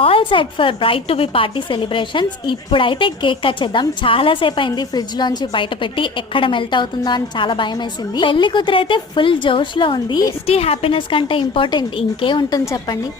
All set for bright to be party celebrations. ఇప్పుడైతే cake cut చేద్దాం. చాలా సేపు అయింది ఫ్రిడ్జ్ లోంచి బయట పెట్టి, ఎక్కడ మెల్ట్ అవుతుందో అని చాలా భయం వేసింది. పెళ్లి కూతురు అయితే ఫుల్ జోష్ లో ఉంది. హ్యాపీనెస్ కంటే ఇంపార్టెంట్ ఇంకే ఉంటుంది చెప్పండి.